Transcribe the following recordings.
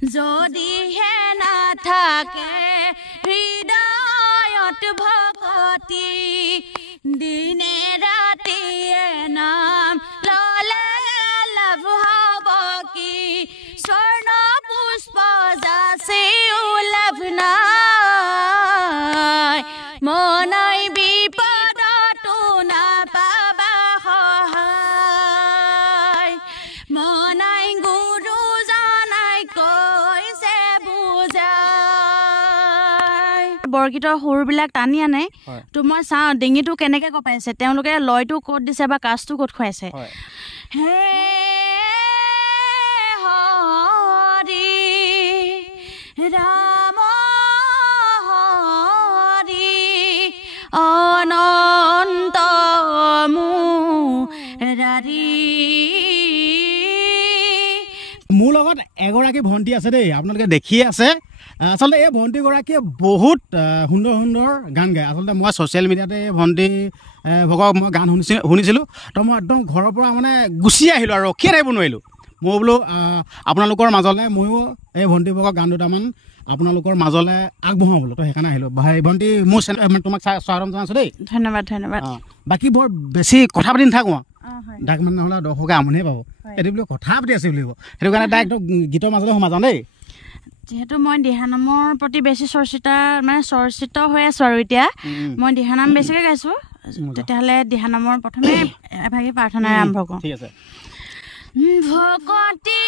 যদিহে নাথাকে হৃদয়ত ভকতি দিনে ৰাতিয়ে নাম ললে লাভ হব কি স্বৰ্ণ পুষ্প যাচিও লাভ নাই মনাই বিপদতো নাপাবা সহায় মনাই গুৰু জনাই কৈছে বুজাই বৰগীতৰ সুৰবিলাক টানি আনে তো মই চাওঁ ডিঙিটো কেনেকৈ কপাইছে তেওঁলোকে লয়টো ক'ত দিছে বা কাজটো ক'ত খুৱাইছে হে হৰি ৰাম হৰি অনন্ত মুৰাৰী মোৰ লগত এগৰাকী ভণ্টি আছে দেই আপোনালোকে দেখি আছে আচলতে এই ভণ্টিগৰাকীয়ে বহুত সুন্দৰ সুন্দৰ গান গায় আচলতে মই ছ'চিয়েল মিডিয়াতে এই ভণ্টি ভগক মই গান শুনিছিলোঁ তো মই একদম ঘৰৰ পৰা মানে গুচি আহিলোঁ আৰু ৰখিয়ে থাকিব নোৱাৰিলোঁ মই বোলো আপোনালোকৰ মাজলৈ ময়ো এই ভণ্টি ভগক গান দুটামান আপোনালোকৰ মাজলৈ আগবঢ়াওঁ বোলো তো সেইকাৰণে আহিলোঁ ভাই ভণ্টি মোৰ তোমাক স্বাগতম জনাইছোঁ দেই ধন্যবাদ ধন্যবাদ বাকী বৰ বেছি কথা পাতি নাথাকোঁ ডাক মানে নহ'লে দৰ্শকে আমনিয়ে পাব এইটো বোলো কথা পাতি আছে বুলিব সেইটো কাৰণে ডাইৰেক্ট গীতৰ মাজলৈ সোমাই যাওঁ দেই যিহেতু মই দিহানামৰ প্ৰতি বেছি চৰ্চিত হৈ আছোঁ আৰু এতিয়া মই দিহানাম বেছিকৈ গাইছোঁ তেতিয়াহ'লে দিহানামৰ প্ৰথমে এভাগী প্ৰাৰ্থনাৰে আৰম্ভ কৰোঁ ঠিক আছে ভকতি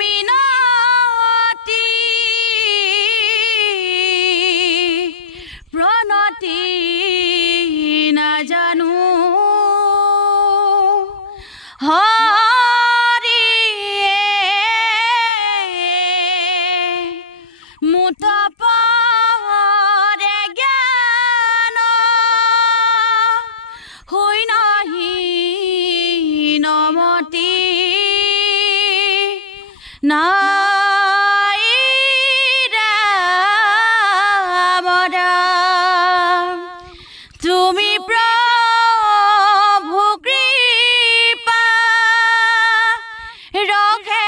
মিনতি প্ৰণতি নাজানো তুমি প্ৰভু কৃপা ৰখে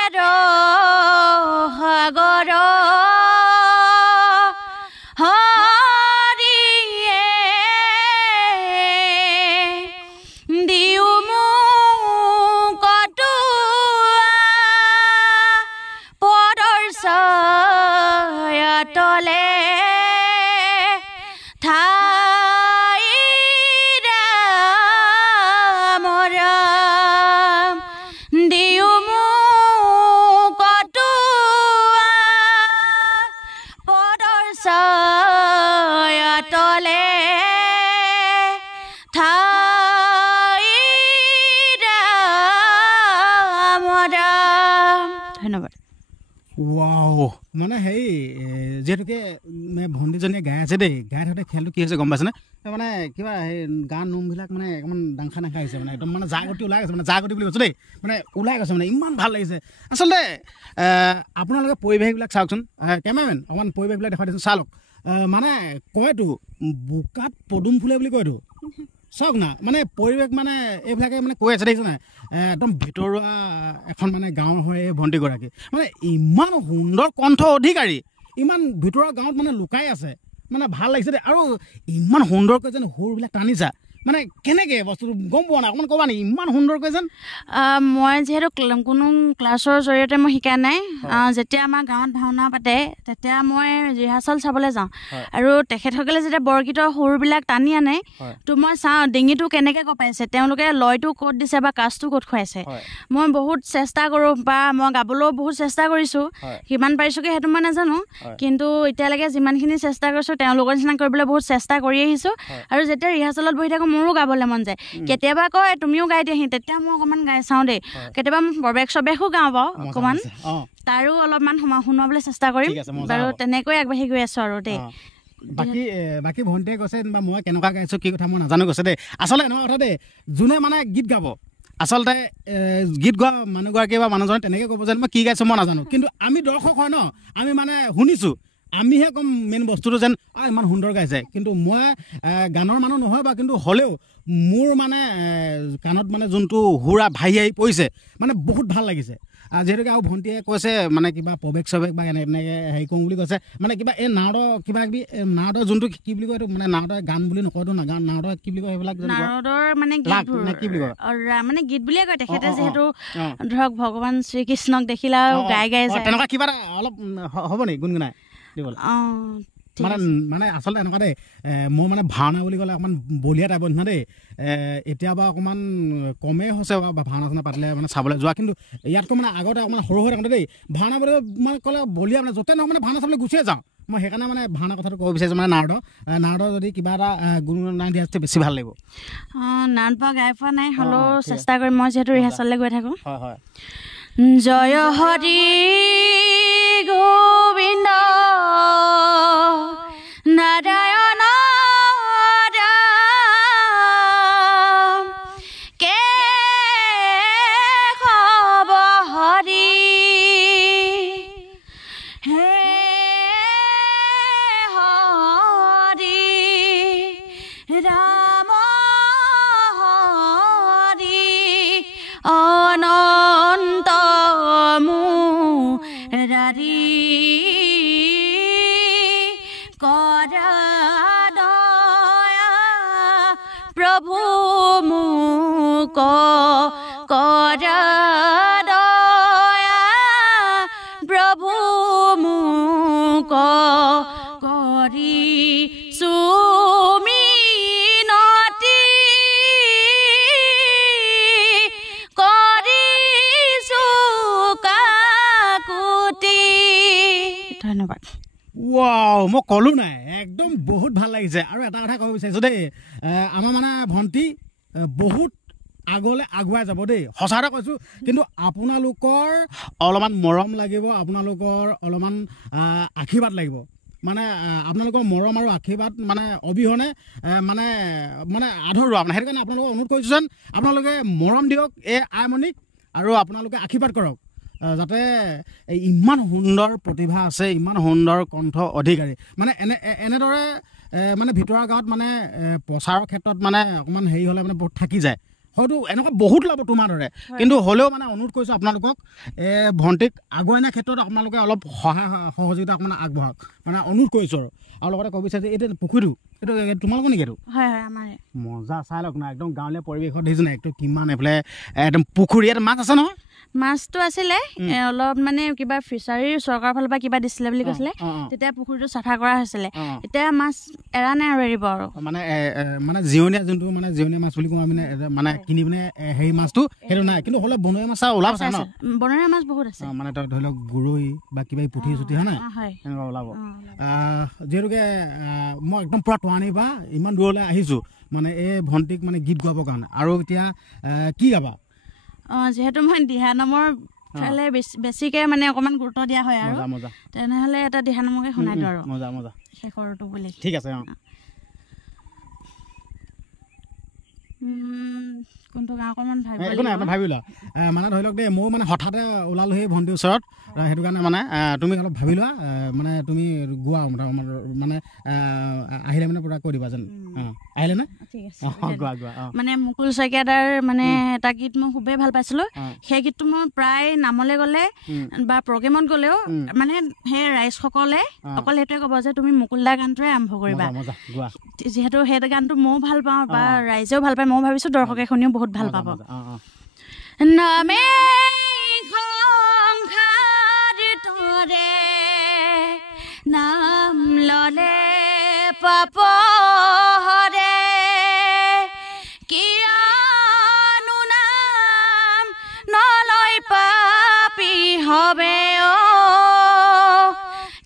সাগৰ হৰিয়ে দিও মোক পদৰ ছায়াতলে ধন্যবাদ ৱাও মানে হেৰি যিহেতুকে ভণ্টিজনীয়ে গাই আছে দেই গাই থাকোঁতে খেলটো কি হৈছে গম পাইছেনে মানে কিবা সেই গান নোমবিলাক মানে অকণমান ডাংখা ডাংখা আহিছে মানে একদম মানে জাগতি ওলাই গৈছে মানে জাগতি বুলি কৈছোঁ দেই মানে ওলাই গৈছে মানে ইমান ভাল লাগিছে আচলতে আপোনালোকে পৰিৱেশবিলাক চাওকচোন কেমেৰামেন অকণমান পৰিৱেশবিলাক দেখাই দিছোঁ চাওক মানে কয়তো বোকাত পদুম ফুলে বুলি কয়তো চাওক না মানে পৰিৱেশ মানে এইবিলাকে মানে কৈ আছে দেখিছে নাই একদম ভিতৰুৱা এখন মানে গাঁৱৰ হয় এই ভণ্টিগৰাকী মানে ইমান সুন্দৰ কণ্ঠ অধিকাৰী ইমান ভিতৰুৱা গাঁৱত মানে লুকাই আছে মানে ভাল লাগিছে দেই আৰু ইমান সুন্দৰকৈ যেন সুৰবিলাক টানিছা মানে কেনেকৈ বস্তুটো গম পোৱা নাই অকণমান ক'বা নেকি ইমান সুন্দৰকৈ যেন মই যিহেতু কোনো ক্লাছৰ জৰিয়তে মই শিকা নাই যেতিয়া আমাৰ গাঁৱত ভাওনা পাতে তেতিয়া মই ৰিহাৰ্চেল চাবলৈ যাওঁ আৰু তেখেতসকলে যেতিয়া বৰগীতৰ সুৰবিলাক টানি আনে তো মই চাওঁ ডিঙিটো কেনেকৈ কপাইছে তেওঁলোকে লয়টো ক'ত দিছে বা কাজটো ক'ত খুৱাইছে মই বহুত চেষ্টা কৰোঁ বা মই গাবলৈও বহুত চেষ্টা কৰিছোঁ কিমান পাৰিছোঁগৈ সেইটো মই নাজানো কিন্তু এতিয়ালৈকে যিমানখিনি চেষ্টা কৰিছোঁ তেওঁলোকৰ নিচিনা কৰিবলৈ বহুত চেষ্টা কৰি আহিছোঁ আৰু যেতিয়া ৰিহাৰ্চেলত বহি থাকোঁ মোৰো গাবলৈ মন যায় কেতিয়াবা কয় তুমিও গাই দিয়াহি তেতিয়া মই অকণমান গাই চাওঁ দেই কেতিয়াবা মই প্ৰৱেশো গাওঁ বাৰু অকণমান তাৰো অলপমান শুনাবলৈ চেষ্টা কৰিম বাৰু তেনেকৈ আগবাঢ়ি গৈ আছোঁ আৰু দেই বাকী ভণ্টিয়ে কৈছে বা মই কেনেকুৱা গাইছোঁ কি কথা মই নাজানো কৈছে দেই আচলতে এনেকুৱা কথা দেই যোনে মানে গীত গাব আচলতে গীত গোৱা মানুহগৰাকী বা মানুহজনে তেনেকৈ ক'ব যে মই কি গাইছোঁ মই নাজানো কিন্তু আমি দৰ্শক হয় ন আমি মানে শুনিছোঁ আমিহে কম মেইন বস্তুটো যেন ইমান সুন্দৰ গাইছে কিন্তু মই গানৰ মানুহ নহয় বা কিন্তু হ'লেও মোৰ মানে কাণত মানে যোনটো হুৰা ভাই আহি পৰিছে মানে বহুত ভাল লাগিছে যিহেতুকে আৰু ভণ্টিয়ে কৈছে মানে কিবা প্ৰৱেশ চৱেশ বা এনেকৈ হেৰি কৰোঁ বুলি কৈছে মানে কিবা এই নাৱৰ কিবা কিবি নাৱৰ যোনটো কি বুলি কয় এইটো মানে নাৱৰ গান বুলি নকয়তো না গান নাৱৰ কি বুলি কয় সেইবিলাক নাৰদৰ মানে মানে গীত বুলিয়ে কয় তেখেতে যিহেতু ধৰক ভগৱান শ্ৰীকৃষ্ণক দেখিলে গাই গাই যায় তেনেকুৱা কিবা এটা অলপ হ'ব নেকি গুণগুণাই দিবলৈ মানে আচলতে এনেকুৱা দেই মই মানে ভাওনা বুলি ক'লে অকণমান বলীয়া টাইপৰ নিচিনা দেই এতিয়া বা অকণমান কমেই হৈছে বা ভাওনা চাওনা পাতিলে মানে চাবলৈ যোৱা কিন্তু ইয়াতকৈ মানে আগতে অকণমান সৰু হৈ থাকোঁতে দেই ভাওনা বুলি মানে ক'লে বলীয়া মানে য'তে নহয় মানে ভাওনা চাবলৈ গুচিয়ে যাওঁ মই সেইকাৰণে মানে ভাওনা কথাটো ক'ব বিচাৰিছোঁ মানে নাৰদৰ যদি কিবা এটা গুণগুণাই দিয়া বেছি ভাল লাগিব নাট বা গাই পোৱা নাই হ'লেও চেষ্টা কৰিম মই যিহেতু ৰিহাৰ্চেললৈ গৈ থাকোঁ হয় হয় জয় হৰি গোবিন্দ নাৰায়ণ ৰাম কেশৱ হৰি হে হৰি ৰাম হৰি অনন্ত মুৰাৰী কৰা দয়া প্ৰভু মোক কৰা দয়া প্ৰভু মোক কৰি সুমিনতি ধন্যবাদ ৱাও মই ক'লো নাই একদম বহুত ভাল লাগিছে আৰু এটা কথা ক'ব বিচাৰিছোঁ দেই আমাৰ মানে ভণ্টি বহুত আগলৈ আগুৱাই যাব দেই সঁচাতে কৈছোঁ কিন্তু আপোনালোকৰ অলপমান মৰম লাগিব আপোনালোকৰ অলপমান আশীৰ্বাদ লাগিব মানে আপোনালোকৰ মৰম আৰু আশীৰ্বাদ মানে অবিহনে মানে মানে আধৰুৱা মানে সেইটো কাৰণে আপোনালোকক অনুৰোধ কৰিছোঁ যেন আপোনালোকে মৰম দিয়ক এই আইমণিক আৰু আপোনালোকে আশীৰ্বাদ কৰক যাতে ইমান সুন্দৰ প্ৰতিভা আছে ইমান সুন্দৰ কণ্ঠ অধিকাৰী মানে এনেদৰে মানে ভিতৰুৱা গাঁৱত মানে প্ৰচাৰৰ ক্ষেত্ৰত মানে অকণমান হেৰি হ'লে মানে বহুত থাকি যায় হয়তো এনেকুৱা বহুত লাভ তোমাৰ দৰে কিন্তু হ'লেও মানে অনুৰোধ কৰিছোঁ আপোনালোকক ভণ্টিক আগুৱাই নিয়াৰ ক্ষেত্ৰত আপোনালোকে অলপ সহায় সহযোগিতা অকণমান আগবঢ়াওক মানে অনুৰোধ কৰিছোঁ আৰু লগতে ক'ব বিচাৰিছোঁ এইটো পুখুৰীটো এইটো তোমালোকৰ নেকি এইটো হয় হয় আমাৰ মজা চাই লওক না একদম গাঁৱলীয়া পৰিৱেশত দেখিছোঁ না একদম কিমান এইফালে একদম পুখুৰী ইয়াত মাছ আছে নহয় মাছটো আছিলে অলপ মানে কিবা ফিচাৰী চৰকাৰৰ ফালৰ পৰা কিবা দিছিলে বুলি কৈছিলে তেতিয়া পুখুৰীটো চাফা কৰা হৈছিলে এতিয়া মাছ এৰা নাই আৰু এৰিব আৰু মানে মানে জিৰণীয়া যোনটো মানে জিৰণীয়া মাছ বুলি কওঁ আমি মানে কিনি পিনে হেৰি মাছটো সেইটো নাই কিন্তু হ'লে বনৰীয়া মাছ ওলাব আছে ন বনৰীয়া মাছ বহুত আছে মানে ধৰি লওক গৰৈ বা কিবা পুঠি চুঠি হয় নাই এনেকুৱা ওলাব যিহেতুকে মই একদম পূৰা টুৱানিৰ পৰা ইমান দূৰলৈ আহিছোঁ মানে এই ভণ্টিক মানে গীত গোৱাবৰ কাৰণে আৰু এতিয়া কি গাবা যিহেতু মই দিহা নামৰ ফালে বেছিকৈ মানে অকণমান গুৰুত্ব দিয়া হয় আৰু তেনেহ'লে এটা দিহা নামকে শুনাই দিওঁ আৰু শেষৰটো বুলি ঠিক আছে কোনটো গাঁও অকণমান ভাবি লোৱা মানে ধৰি লওক দেই ময়ো মানে হঠাতে ওলালোঁ সেই ভণ্টিৰ ওচৰত সেইটো কাৰণে মানে তুমি অলপ ভাবি লোৱা মানে তুমি গোৱা মানে আহিলে মানে পূৰা কৈ দিবা যেন আহিলে নে গোৱা গোৱা মানে মুকুল শইকীয়াদাৰ মানে এটা গীত মই খুবেই ভাল পাইছিলোঁ সেই গীতটো মই প্ৰায় নামলৈ গ'লে বা প্ৰগ্ৰেমত গ'লেও মানে সেই ৰাইজসকলে অকল সেইটোৱে ক'ব যে তুমি মুকুলদাৰ গানটোৱে আৰম্ভ কৰিবা যিহেতু সেই গানটো ময়ো ভাল পাওঁ বা ৰাইজেও ভাল পায় ময়ো ভাবিছোঁ দৰ্শকে শুনিও বহুত ভাল পাব নামে নাম ললে পাপ হৰে কিয়নো নাম নলয় পাপী হবে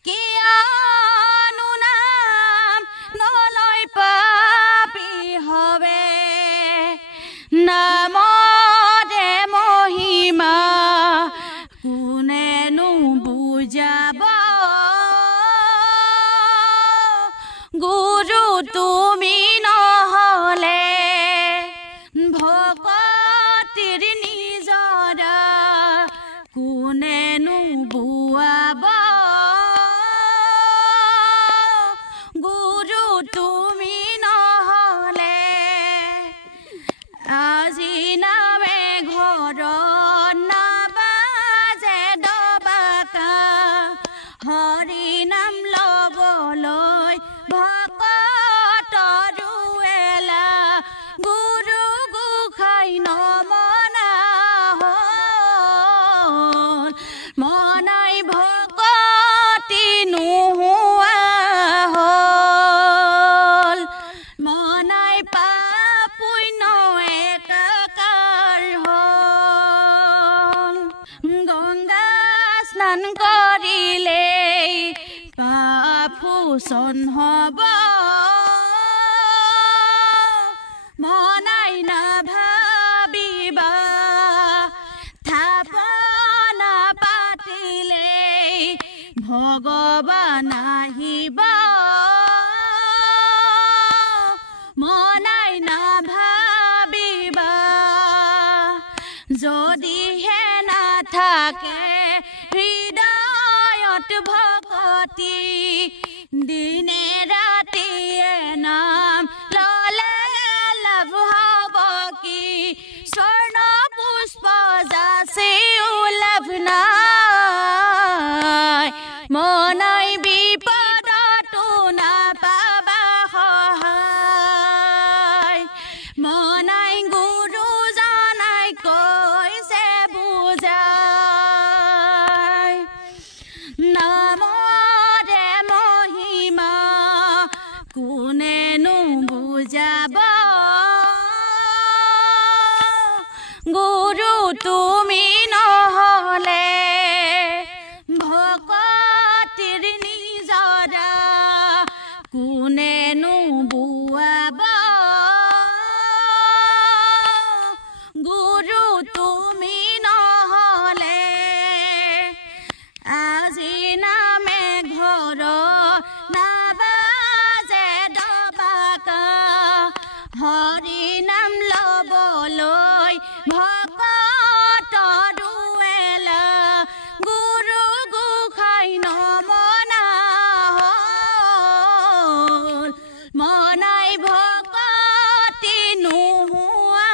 কিয়নো নাম নলয় পাপী হবে নামৰে মহিমা কোনেনো বুজাব গুৰু তুমি নহ'লে ভকতিৰ নিজৰা কোনেনো বুৱাব হৰি নাম লবলৈ ভকতৰু এলা গুৰু গোসাঁই নমনা হ'ল মনাই ভকতি নোহোৱা হ'ল মনাই পাপ পুণ্য একাকাৰ হ'ল গংগা স্নান কৰিলে পাপ মোচন হ'ব মনাই নাভাবিবা থাপনা পাতিলে ভগৱান আহিব মনাই নাভাবিবা যদিহে নাথাকে হৃদয়ত ভকতি দিনে ৰাতিয়ে নাম ললে লাভ হ'ব কি স্বৰ্ণ পুষ্প যাচিও লাভ নাই মনাই বিপদতো নাপাবা সহায় মনাই গুৰুজনাই কৈছে বুজাই নামৰে মহিমা কোনেনো বুজাব গুৰু তুমি নহলে ভকতিৰ নিজৰা কোনেনো বুৱাব গুৰু তুমি নহলে আজি নামে ঘৰ নাবাজে দবাকা হৰি নাম লবলৈ ভকতৰু এলা গুৰু গোসাঁই নমনা হ'ল মনাই ভকতি নোহোৱা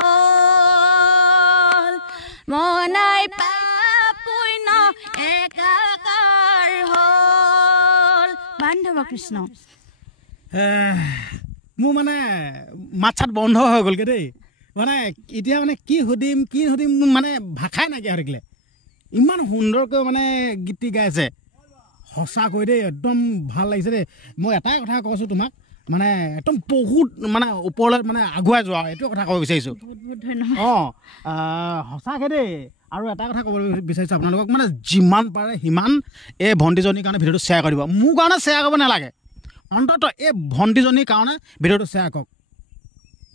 হ'ল মনাই পাপ পুণ্য একাকাৰ হ'ল বান্ধৱ কৃষ্ণ মোৰ মানে মাত চাত বন্ধ হৈ গ'লগৈ দেই মানে এতিয়া মানে কি সুধিম মানে ভাষাই নাইকিয়া হৈ থাকিলে ইমান সুন্দৰকৈ মানে গীতটি গাইছে সঁচাকৈ দেই একদম ভাল লাগিছে দেই মই এটাই কথা কৈছোঁ তোমাক মানে একদম বহুত মানে ওপৰলৈ মানে আগুৱাই যোৱা এইটো কথা ক'ব বিচাৰিছোঁ বহুত বহুত ধন্যবাদ অঁ সঁচাকৈ দেই আৰু এটা কথা ক'ব বিচাৰিছোঁ আপোনালোকক মানে যিমান পাৰে সিমান এই ভণ্টিজনীৰ কাৰণে ভিডিঅ'টো শ্বেয়াৰ কৰি দিব মোৰ কাৰণে শ্বেয়াৰ কৰিব নালাগে অন্ততঃ এই ভণ্টিজনীৰ কাৰণে ভিডিঅ'টো শ্বেয়াৰ কৰক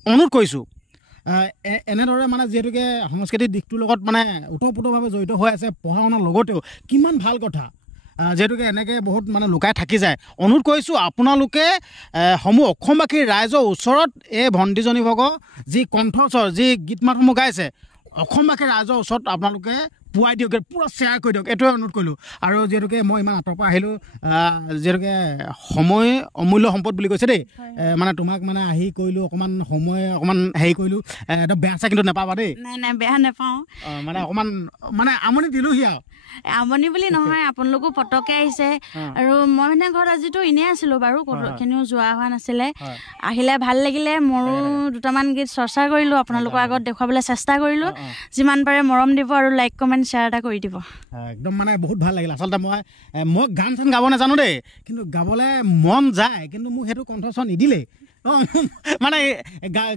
অনুৰোধ কৰিছোঁ এনেদৰে মানে যিহেতুকে সাংস্কৃতিক দিশটোৰ লগত মানে ওতঃপ্ৰোতভাৱে জড়িত হৈ আছে পঢ়া শুনাৰ লগতেও কিমান ভাল কথা যিহেতুকে এনেকৈ বহুত মানে লুকাই থাকি যায় অনুৰোধ কৰিছোঁ আপোনালোকে সমূহ অসমবাসীৰ ৰাইজৰ ওচৰত এই ভণ্টিজনী ভাগৰ যি কণ্ঠস্বৰ যি গীত মাতসমূহ গাইছে অসমবাসীৰ ৰাইজৰ ওচৰত আপোনালোকে পুৱাই দিয়ক পূৰা শ্বেয়াৰ কৰি দিয়ক এইটোৱে অনুৰোধ কৰিলোঁ আৰু যিহেতুকে মই ইমান আঁতৰৰ পৰা আহিলোঁ যিহেতুকে সময় অমূল্য সম্পদ বুলি কৈছে দেই মানে তোমাক মানে আহি কৰিলোঁ অকণমান সময় অকণমান হেৰি কৰিলোঁ একদম বেয়া চা কিন্তু নাপাবা দেই নাই নাই বেয়া নাপাওঁ মানে অকণমান মানে আমনি দিলোঁহি আৰু আমনি বুলি নহয় আপোনালোকো পটককৈ আহিছে আৰু মই মানে ঘৰত আজিতো এনেই আছিলোঁ বাৰু ক'ৰবাখিনিও যোৱা হোৱা নাছিলে আহিলে ভাল লাগিলে মোৰো দুটামান গীত চৰ্চা কৰিলোঁ আপোনালোকৰ আগত দেখুৱাবলৈ চেষ্টা কৰিলোঁ যিমান পাৰে মৰম দিব আৰু লাইক কমেণ্ট শ্বেয়াৰ এটা কৰি দিব একদম মানে বহুত ভাল লাগিল আচলতে মই গান চান গাব নাজানো দেই কিন্তু গাবলৈ মন যায় কিন্তু মোক সেইটো কণ্ঠস্বৰ নিদিলেই অঁ মানে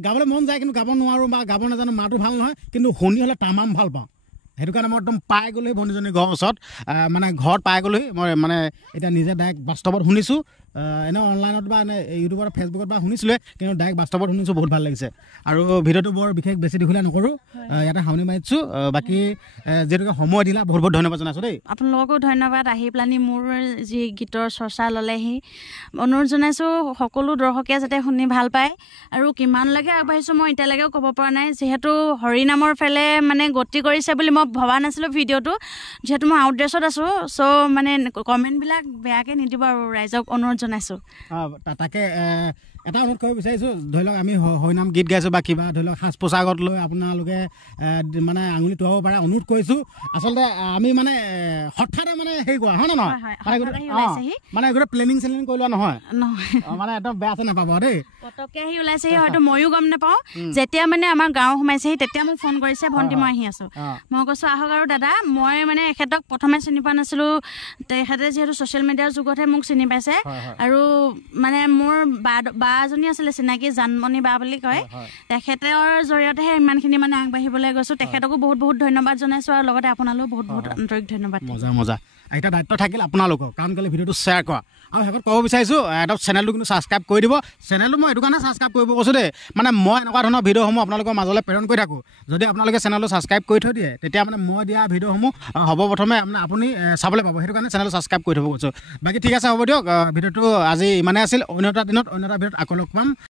গাবলৈ মন যায় কিন্তু গাব নোৱাৰোঁ বা গাব নাজানো মাতো ভাল নহয় কিন্তু শুনি হ'লে তামাম ভাল পাওঁ সেইটো কাৰণে মই একদম পাই গ'লোহি ভণ্টিজনীৰ ঘৰৰ ওচৰত মানে ঘৰত পাই গ'লোহি মই মানে এতিয়া নিজে ডাইৰেক্ট বাস্তৱত শুনিছোঁ এনেও অনলাইনত বা এনে ইউটিউবত ফেচবুকত বা শুনিছিলোঁ কিন্তু ডাইৰেক্ট বাস্তৱত শুনিছোঁ বহুত ভাল লাগিছে আৰু ভিডিঅ'টো বৰ বিশেষ বেছি দীঘলীয়া নকৰোঁ ইয়াতে সামৰণি মাৰিছোঁ বাকী যিহেতুকে সময় দিলা বহুত বহুত ধন্যবাদ জনাইছোঁ দেই আপোনালোককো ধন্যবাদ আহি পেলানি মোৰ যি গীতৰ চৰ্চা ল'লেহি অনুৰোধ জনাইছোঁ সকলো দৰ্শকে যাতে শুনি ভাল পায় আৰু কিমানলৈকে আগবাঢ়িছোঁ মই এতিয়ালৈকেও ক'ব পৰা নাই যিহেতু হৰিনামৰ ফালে মানে গতি কৰিছে বুলি মই ভবা নাছিলোঁ ভিডিঅ'টো যিহেতু মই আউটড্ৰেছত আছোঁ চ' মানে কমেণ্টবিলাক বেয়াকৈ নিদিব আৰু ৰাইজক অনুৰোধ জনাইছোঁ। তাকে এটা অনুৰোধ কৰিব বিচাৰিছোঁ, ধৰি লওক আমি হৰিনাম গীত গাইছোঁ বা কিবা ধৰি লওক সাজ পোছাকত লৈ আপোনালোকে মানে আঙুলি টুৱাব পাৰে, অনুৰোধ কৰিছোঁ। আচলতে আমি মানে হঠাতে মানে হেৰি কৰা হয় নে নহয়, মানে গোটেই প্লেনিং চেনিং কৰি লোৱা নহয়, মানে একদম বেয়া আছে নাপাব দেই। পটককৈ আহি ওলাইছেহি, হয়তো ময়ো গম নাপাওঁ। যেতিয়া মানে আমাৰ গাঁও সোমাইছেহি তেতিয়া মোক ফোন কৰিছে, ভণ্টি মই আহি আছোঁ। মই কৈছোঁ আহক। আৰু দাদা মই মানে এখেতক প্ৰথমে চিনি পোৱা নাছিলোঁ, তেখেতে যিহেতু ছ'চিয়েল মিডিয়াৰ যুগতহে মোক চিনি পাইছে। আৰু মানে মোৰ বা এজনী আছিলে চিনাকি, জানমণি বা বুলি কয়, তেখেতৰ জৰিয়তেহে ইমানখিনি মানে আগবাঢ়িবলৈ গৈছোঁ। তেখেতকো বহুত বহুত ধন্যবাদ জনাইছোঁ, আৰু লগতে আপোনালৈও বহুত বহুত আন্তৰিক ধন্যবাদ। মজা এটা দায়িত্ব থাকিল আপোনালোকৰ, কাৰণ কেলৈ ভিডিঅ'টো শ্বেয়াৰ কৰা। আৰু শেষত ক'ব বিচাৰিছোঁ, একদম চেনেলটো কিন্তু ছাবস্ক্ৰাইব কৰি দিব। চেনেলটো মই এইটো কাৰণে ছাবস্ক্ৰাইব কৰিব কৈছোঁ দেই, মানে মই এনেকুৱা ধৰণৰ ভিডিঅ'সমূহ আপোনালোকৰ মাজলৈ প্ৰেৰণ কৰি থাকোঁ। যদি আপোনালোকে চেনেলটো ছাবস্ক্ৰাইব কৰি থৈ দিয়ে, তেতিয়া মানে মই দিয়া ভিডিঅ'সমূহ হ'ব প্ৰথমে আপুনি চাবলৈ পাব। সেইটো কাৰণে চেনেলটো ছাবস্ক্ৰাইব কৰি থ'ব কৈছোঁ। বাকী ঠিক আছে, হ'ব দিয়ক। ভিডিঅ'টো আজি ইমানেই আছিল। অন্য এটা দিনত অন্য এটা ভিডিঅ'ত আকৌ লগ পাম।